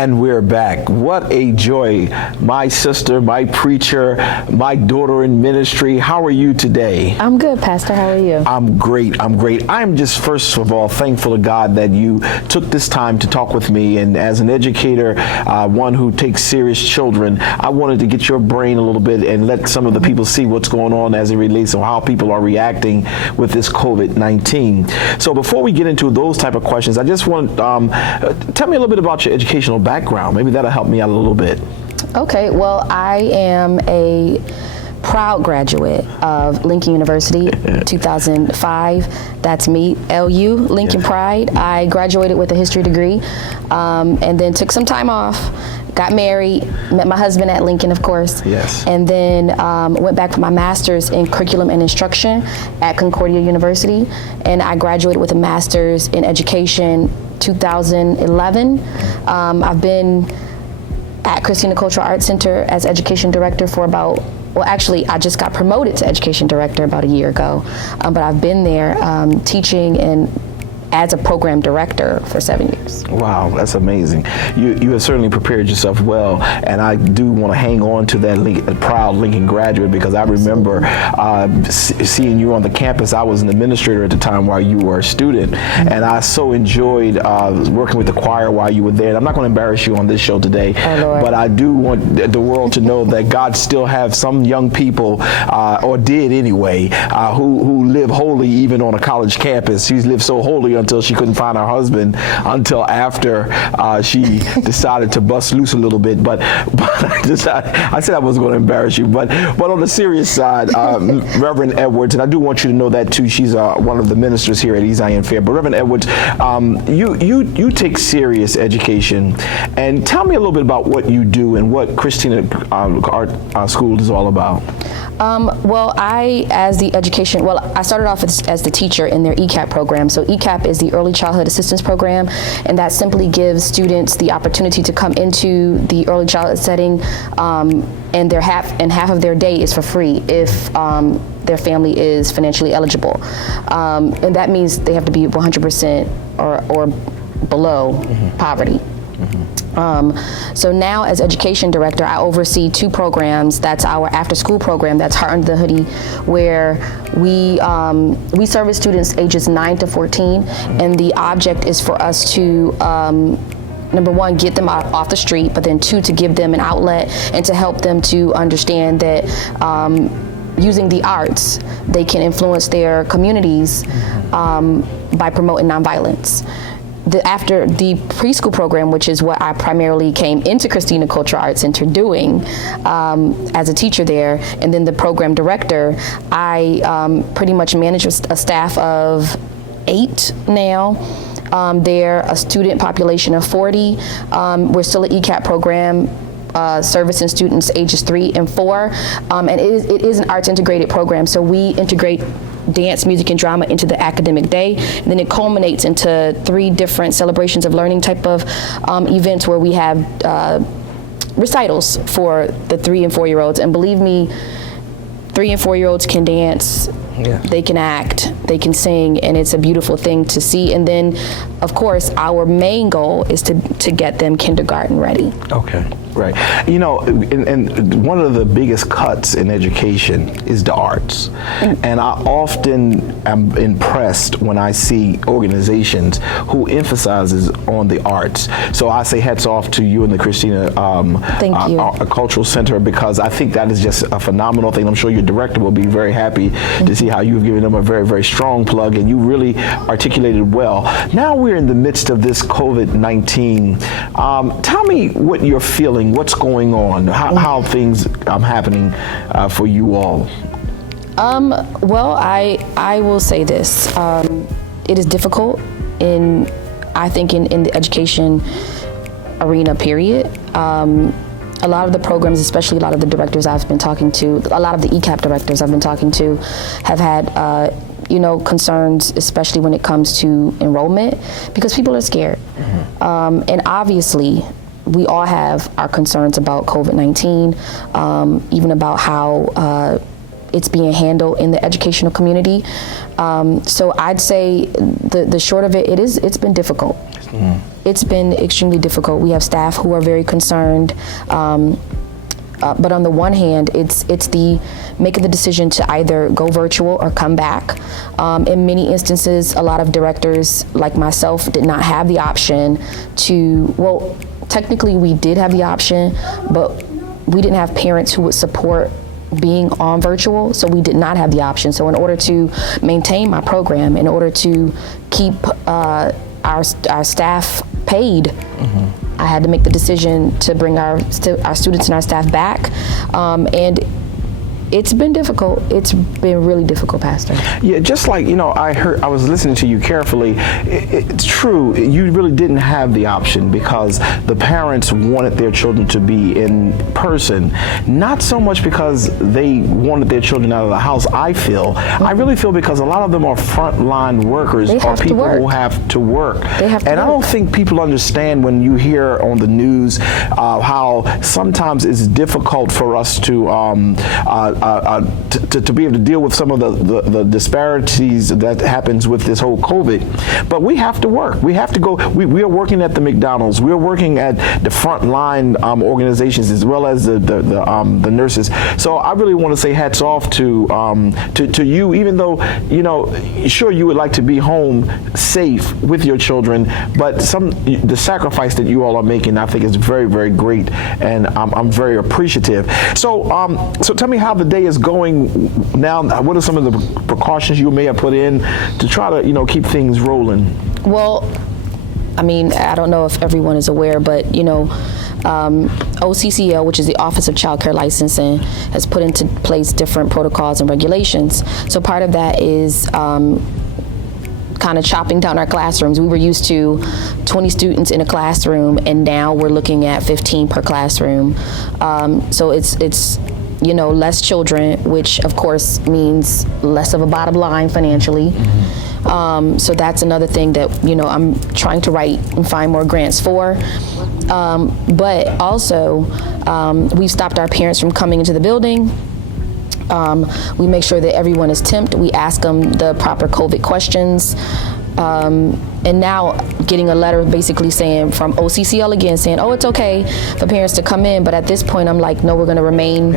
And we're back. What a joy. My sister, my preacher, my daughter in ministry. How are you today? I'm good, Pastor. How are you? I'm great. I'm just, first of all, thankful to God that you took this time to talk with me. And as an educator, one who takes serious children, I wanted to get your brain a little bit and let some of the people see what's going on as it relates to how people are reacting with this COVID-19. So before we get into those type of questions, I just want, tell me a little bit about your educational background. Maybe that'll help me out a little bit. Okay, well, I am a proud graduate of Lincoln University, 2005. That's me, LU, Lincoln Pride. I graduated with a history degree and then took some time off, got married, met my husband at Lincoln, of course. Yes. And then went back for my master's in curriculum and instruction at Concordia University. And I graduated with a master's in education 2011. I've been at Christina Cultural Arts Center as education director for about, well, actually, I just got promoted to education director about a year ago, but I've been there teaching and as a program director for 7 years. Wow, that's amazing. You have certainly prepared yourself well, and I do want to hang on to that proud Lincoln graduate, because I remember seeing you on the campus. I was an administrator at the time while you were a student, and I so enjoyed working with the choir while you were there. And I'm not going to embarrass you on this show today, but I do want the world to know that God still have some young people, or did anyway, who live holy even on a college campus. She's lived so holy until she couldn't find her husband until after she decided to bust loose a little bit. But I said I wasn't going to embarrass you. But on the serious side, Reverend Edwards, and I do want you to know that too. She's one of the ministers here at East Zion Fair. But Reverend Edwards, you take serious education, and tell me a little bit about what you do and what Christina Art School is all about. Well, I started off as the teacher in their ECAP program. So ECAP is the Early Childhood Assistance Program, and that simply gives students the opportunity to come into the early childhood setting, and half of their day is for free if their family is financially eligible. And that means they have to be 100% or below poverty. So now as education director, I oversee two programs. That's our after school program, that's Heart Under the Hoodie, where we service students ages 9 to 14, and the object is for us to number one, get them off the street, but then two, to give them an outlet and to help them to understand that using the arts, they can influence their communities by promoting nonviolence. After the preschool program, which is what I primarily came into Christina Cultural Arts Center doing as a teacher there, and then the program director, I pretty much manage a staff of 8 now. They're a student population of 40. We're still an ECAP program, servicing students ages 3 and 4. And it is an arts integrated program, so we integrate dance, music, and drama into the academic day. And then it culminates into 3 different celebrations of learning type of events where we have recitals for the 3 and 4-year-olds. And believe me, 3 and 4-year-olds can dance, they can act, they can sing, and it's a beautiful thing to see. And then, of course, our main goal is to get them kindergarten ready. Okay. Right. You know, and one of the biggest cuts in education is the arts. And I often am impressed when I see organizations who emphasizes on the arts. So I say hats off to you and the Christina Cultural Center, because I think that is just a phenomenal thing. I'm sure your director will be very happy to see how you've given them a very, very strong plug, and you really articulated well. Now we're in the midst of this COVID-19. Tell me what you're feeling. What's going on? How things happening for you all? Well, I will say this. It is difficult I think in the education arena, period. A lot of the programs, especially a lot of the directors I've been talking to, a lot of the ECAP directors I've been talking to have had concerns, especially when it comes to enrollment, because people are scared. And obviously, we all have our concerns about COVID-19, even about how it's being handled in the educational community. So I'd say the short of it's been difficult. It's been extremely difficult. We have staff who are very concerned. But on the one hand, it's the making the decision to either go virtual or come back. In many instances, a lot of directors like myself did not have the option to, well, technically we did have the option, but we didn't have parents who would support being on virtual, so we did not have the option. So in order to maintain my program, in order to keep our staff paid, I had to make the decision to bring our students and our staff back, and it's been difficult. It's been really difficult, Pastor. Yeah, just like, I was listening to you carefully. It's true, you really didn't have the option because the parents wanted their children to be in person, not so much because they wanted their children out of the house, I really feel because a lot of them are frontline workers or people who have to work. They have to and work. I don't think people understand when you hear on the news how sometimes it's difficult for us to be able to deal with some of the disparities that happens with this whole COVID. But we have to work. We have to go. We are working at the McDonald's. We're working at the frontline organizations as well as the nurses. So I really want to say hats off to you, even though, sure you would like to be home safe with your children, but the sacrifice that you all are making, I think is very, very great, and I'm very appreciative. So tell me how the day is going now. What are some of the precautions you may have put in to try to, keep things rolling? Well, I mean, I don't know if everyone is aware, but, OCCL, which is the Office of Child Care Licensing, has put into place different protocols and regulations. So part of that is kind of chopping down our classrooms. We were used to 20 students in a classroom, and now we're looking at 15 per classroom. So it's less children, which of course means less of a bottom line financially. So that's another thing that, I'm trying to write and find more grants for. But also, we've stopped our parents from coming into the building. We make sure that everyone is temped. We ask them the proper COVID questions. And now getting a letter basically saying from OCCL again saying, oh, it's okay for parents to come in. But at this point, I'm like, no, we're going to remain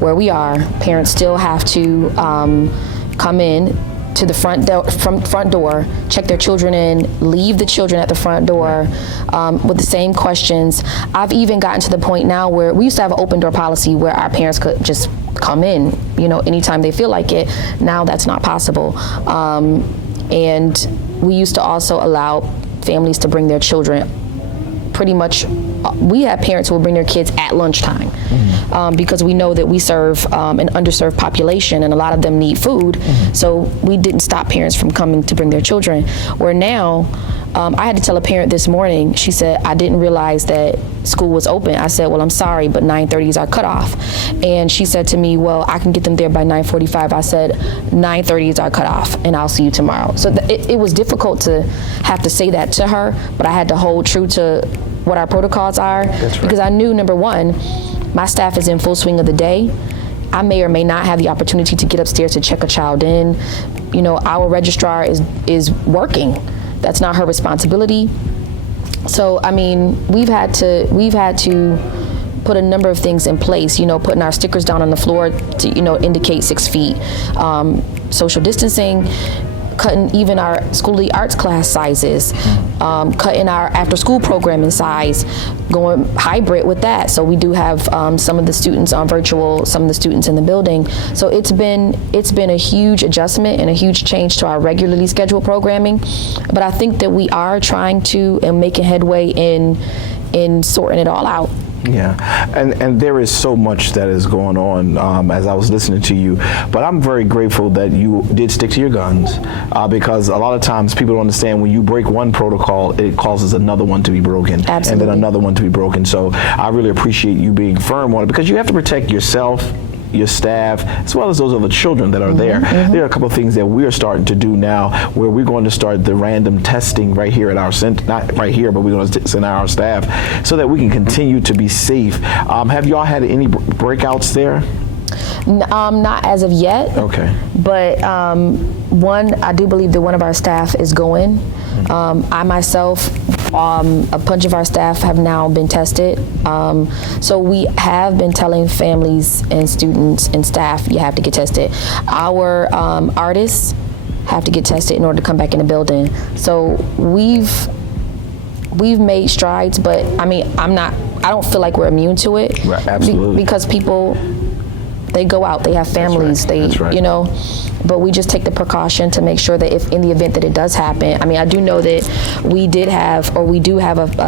where we are. Parents still have to come in to the front door, check their children in, leave the children at the front door with the same questions. I've even gotten to the point now where we used to have an open door policy where our parents could just come in, anytime they feel like it. Now that's not possible. And we used to also allow families to bring their children. Pretty much, we have parents who will bring their kids at lunchtime because we know that we serve an underserved population and a lot of them need food. So we didn't stop parents from coming to bring their children. Where now, I had to tell a parent this morning, she said, I didn't realize that school was open. I said, well, I'm sorry, but 9:30 is our cutoff. And she said to me, well, I can get them there by 9:45. I said, 9:30 is our cutoff, and I'll see you tomorrow. So it was difficult to have to say that to her, but I had to hold true to what our protocols are. That's right. Because I knew, number one, my staff is in full swing of the day. I may or may not have the opportunity to get upstairs to check a child in. Our registrar is working. That's not her responsibility. So, I mean, we've had to put a number of things in place, putting our stickers down on the floor to, indicate 6 feet, social distancing, cutting even our school of the arts class sizes, cutting our after school programming size, going hybrid with that. So we do have some of the students on virtual, some of the students in the building. So it's been a huge adjustment and a huge change to our regularly scheduled programming. But I think that we are trying to and making headway in sorting it all out. Yeah, and there is so much that is going on as I was listening to you, but I'm very grateful that you did stick to your guns because a lot of times people don't understand when you break one protocol, it causes another one to be broken. Absolutely. And then another one to be broken. So I really appreciate you being firm on it because you have to protect yourself, your staff, as well as those other children that are there. There are a couple of things that we're starting to do now where we're going to start the random testing right here at our center, not right here, but we're going to send our staff so that we can continue to be safe. Have y'all had any breakouts there? Not as of yet. Okay. But I do believe that one of our staff is going. I myself A bunch of our staff have now been tested. So we have been telling families and students and staff, you have to get tested. Our artists have to get tested in order to come back in the building. So we've made strides, but I mean, I don't feel like we're immune to it. Right, absolutely. Because people, they go out, they have families, That's right. you know, but we just take the precaution to make sure that if in the event that it does happen, I mean, I do know that we do have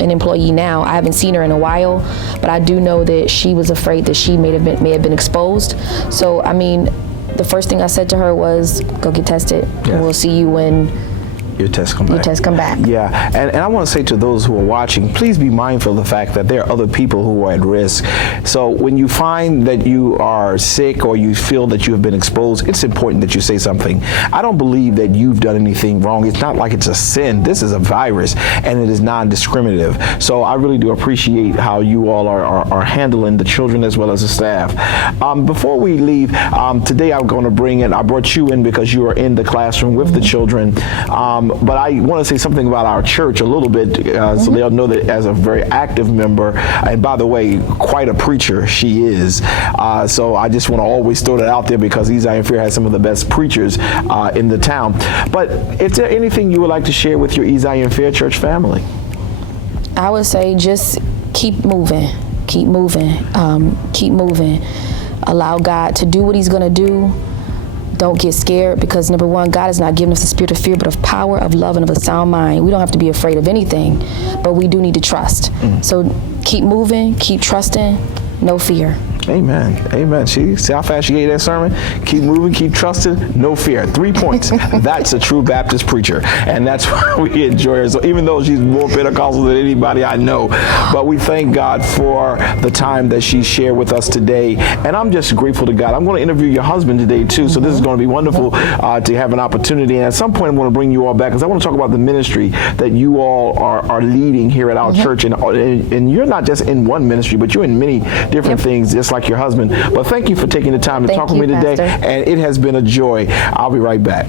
an employee now. I haven't seen her in a while, but I do know that she was afraid that she may have been exposed. So, I mean, the first thing I said to her was, go get tested, and we'll see you when your tests come back. Yeah, and I want to say to those who are watching, please be mindful of the fact that there are other people who are at risk. So when you find that you are sick or you feel that you have been exposed, it's important that you say something. I don't believe that you've done anything wrong. It's not like it's a sin. This is a virus, and it is non-discriminative. So I really do appreciate how you all are handling the children as well as the staff. Before we leave, today I'm going to I brought you in because you are in the classroom with the children. But I want to say something about our church a little bit so they'll know that as a very active member, and by the way, quite a preacher she is. So I just want to always throw that out there because Zion Fair has some of the best preachers in the town. But is there anything you would like to share with your Zion Fair Church family? I would say just keep moving, keep moving, keep moving. Allow God to do what he's going to do. Don't get scared because, number one, God has not given us the spirit of fear, but of power, of love, and of a sound mind. We don't have to be afraid of anything, but we do need to trust. So keep moving, keep trusting, no fear. Amen. Amen. See how fast she gave that sermon? Keep moving, keep trusting, no fear. 3 points. That's a true Baptist preacher. And that's why we enjoy her. So even though she's more Pentecostal than anybody I know, but we thank God for the time that she shared with us today. And I'm just grateful to God. I'm going to interview your husband today too. So this is going to be wonderful to have an opportunity. And at some point I'm going to bring you all back because I want to talk about the ministry that you all are leading here at our church. And you're not just in one ministry, but you're in many different things, just like your husband. But thank you for taking the time to talk with me today. Pastor. And it has been a joy. I'll be right back.